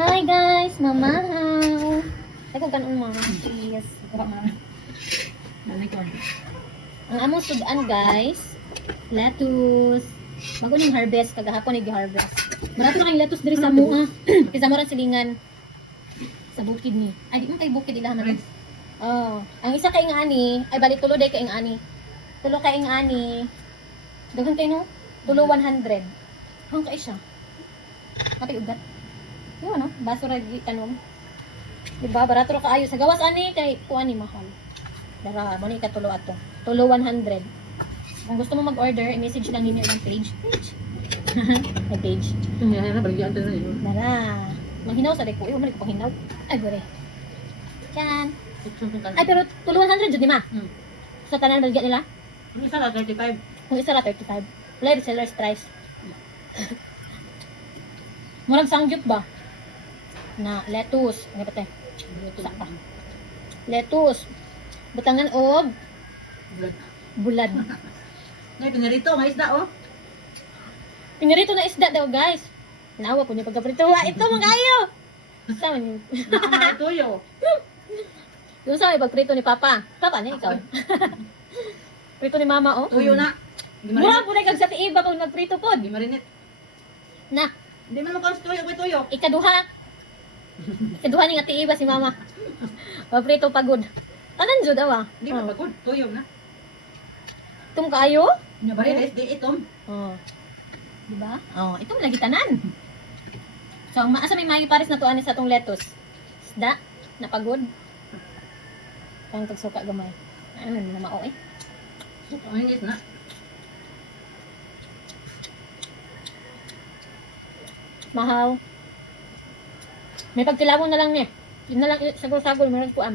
Hi guys, mamahaw. Ay kung kanon mga. Yes. Ang among sudan guys, lettuce. Bago ning harvest kagahapon nag-harvest. Barato na kay lettuce diri sa mua. Kisa mo ra silingan sa bukid ni. Ay di man kay bukid ilahan man. Oh, ang isa kay ngani ay bali tulo day kay ngani. Tulo kay ngani. Daghan kay no? Tulo 100. Hang kay siya. Kapay ugat. Yo no, baso ra gi kanom. Diba, barato ra kaayo sa gawas ani kay kuan ni mahal. Dara mo ni katulo ato. Tulo 100. Kung gusto mo mag-order, i-message lang ninyo ang page. May page. Dara. Manghinaw sa deko. Iwan mo ko panghinaw. Ay gore. Yan. Ay pero tulo 100 jud ni ma. Sa tanan balgya nila? Kung isa na 35. Kung isa ra 35. Wala yung seller's price. Murag sangyup ba? Na lettuce. Ano ba tayo? Sakta. Lettuce. Butangan og bulad. Ngay pinarito, may isda oh. Pinirito na isda daw guys. Nawa po niyo pagkaprito. Ito mga kayo. Sama niyo. Mga tuyo. Yung sa pagprito ni Papa. Papa na ikaw. Prito ni Mama oh. Tuyo na. Di Mura marinit. po na kag sa tiiba pag nagprito po. Di marinit. Na, Di man mo kang tuyo, may tuyo. ikaduha. Ikaduha ni nga tiiba si Mama. Pagprito pagod. Tanan jud awa. Di pa pagod, tuyo na. Tum kayo? Nya bariles di itom. Oh. Di ba? Oh, ito lagi tanan. So, ang asa may magi pares na to ani sa tong lettuce. Isda na pagod. Ang tagsuka gamay. Ano na mao eh. Ang init na. Mahal. May pagkilawon na lang ni. Yun na lang sagol-sagol meron po am.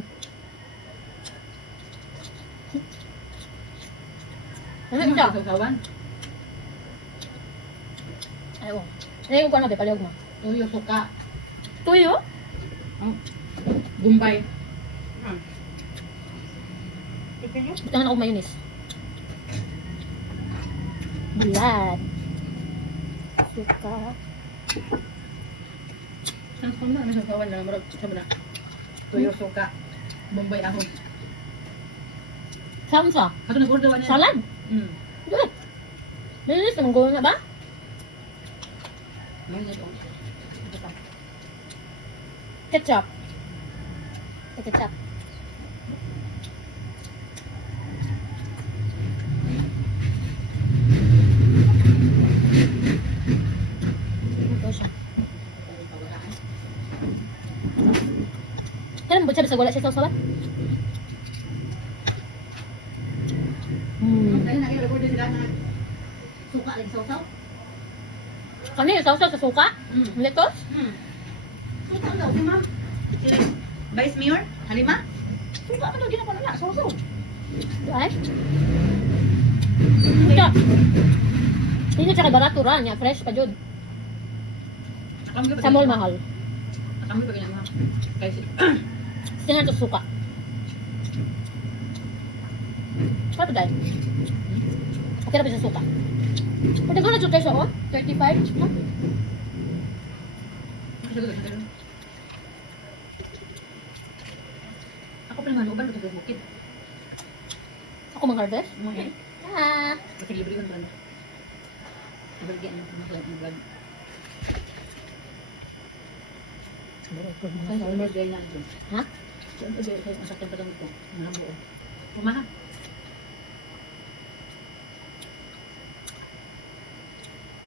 Ano ito? Kawan. Ayo. Ano ko ano be palihog mo? Tuyo suka. Tuyo? Gumbay. Butangan ako mayonnaise. Bulad. Suka. Ang kuma na sa kawan na marag sa bana. Tuyo suka. Bombay ahon. Saan sa? Kato nag-order wa niya. Salad. Good. Mayonnaise naman gawin na ba? Mayonnaise oh. Ito pa. Ketchup. Ketchup. Ito siya. Kailan mo sabi sa wala siya sa salat? Ay na kayo order sila na suka lagi sausaw. Kani yung sausaw sa suka? Lettuce? Suka daw si ma'am. Sila Vice Mayor, Halima. Suka ka daw gina pa na sausaw. Ay? Ito. Hindi siya kay barato ra niya. Fresh pa jud. Sa mall mahal. Kami pa ganyan ma'am. Kasi Tingnan ito suka. Ano dahil? Okay na ba sa suka? Pwede ko na ito kayo oh? 35? No? ako pa naman uban ko sa bukid. Ako mag-harvest? Okay. Ah. Kasi libre kan ba? Ibalgyan mo sa mga vlog. Ay, order na ito. Ha? Order kayo masaktan pa lang ito. Malambo. Kumaha.